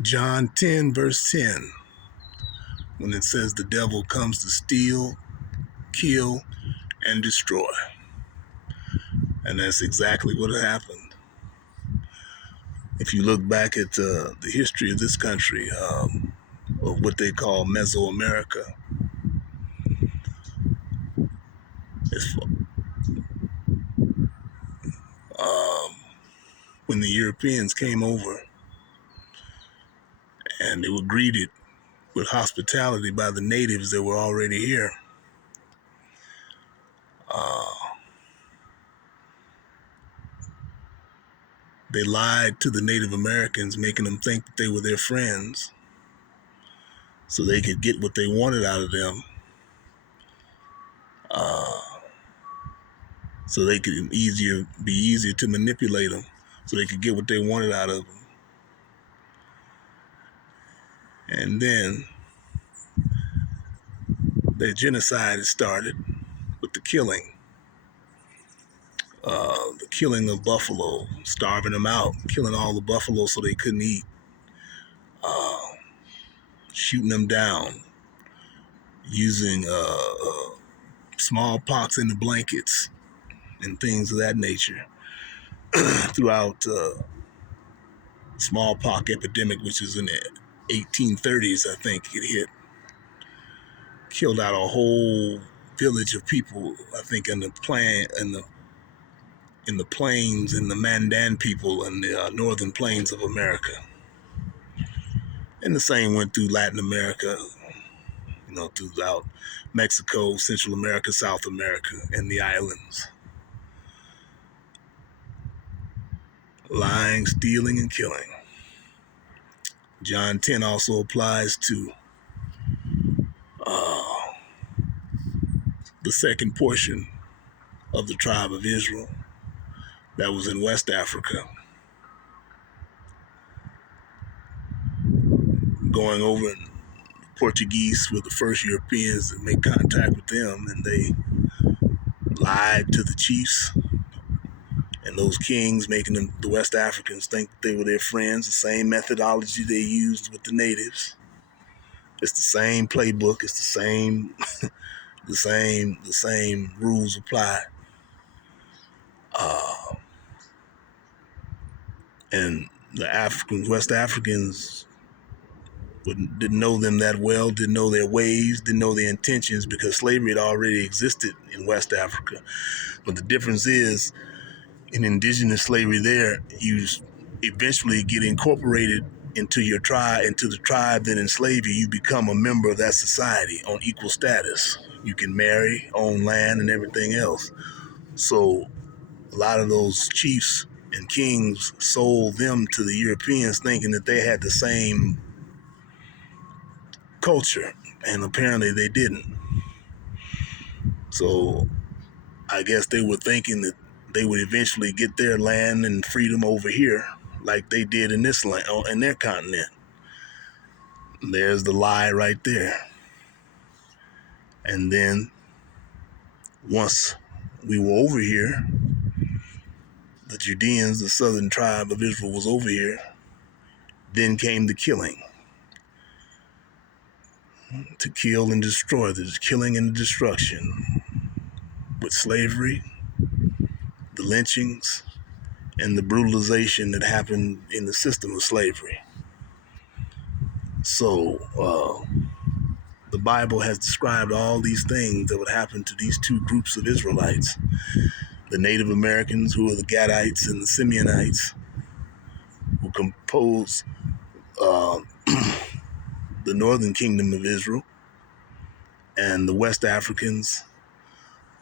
John 10, verse 10, when it says the devil comes to steal, kill, and destroy. And that's exactly what happened. If you look back at the history of this country, of what they call Mesoamerica, it's, when the Europeans came over and they were greeted with hospitality by the natives that were already here, they lied to the Native Americans, making them think that they were their friends so they could get what they wanted out of them, so they could be easier to manipulate them, so they could get what they wanted out of them. And then the genocide had started with the killing of buffalo, starving them out, killing all the buffalo so they couldn't eat, shooting them down, using smallpox in the blankets and things of that nature. Throughout smallpox epidemic, which is in the 1830s, I think it hit, killed out a whole village of people. I think in the plains, in the Mandan people in the northern plains of America. And the same went through Latin America, throughout Mexico, Central America, South America, and the islands. Lying, stealing, and killing. John 10 also applies to the second portion of the tribe of Israel that was in West Africa, going over, and Portuguese were the first Europeans that made contact with them, and they lied to the chiefs and those kings, making the West Africans think that they were their friends. The same methodology they used with the natives. It's the same playbook. It's the same rules apply. And the West Africans didn't know them that well, didn't know their ways, didn't know their intentions, because slavery had already existed in West Africa. But the difference is, in indigenous slavery there, you eventually get incorporated into your tribe, into the tribe that enslaved you. You become a member of that society on equal status. You can marry, own land, and everything else. So a lot of those chiefs and kings sold them to the Europeans, thinking that they had the same culture, and apparently they didn't. So I guess they were thinking that they would eventually get their land and freedom over here, like they did in this land, in their continent. There's the lie right there. And then once we were over here, the Judeans, the southern tribe of Israel, was over here, then came the killing. To kill and destroy, the killing and the destruction, with slavery, the lynchings, and the brutalization that happened in the system of slavery. So the Bible has described all these things that would happen to these two groups of Israelites: the Native Americans, who are the Gadites, and the Simeonites, who compose the northern kingdom of Israel, and the West Africans,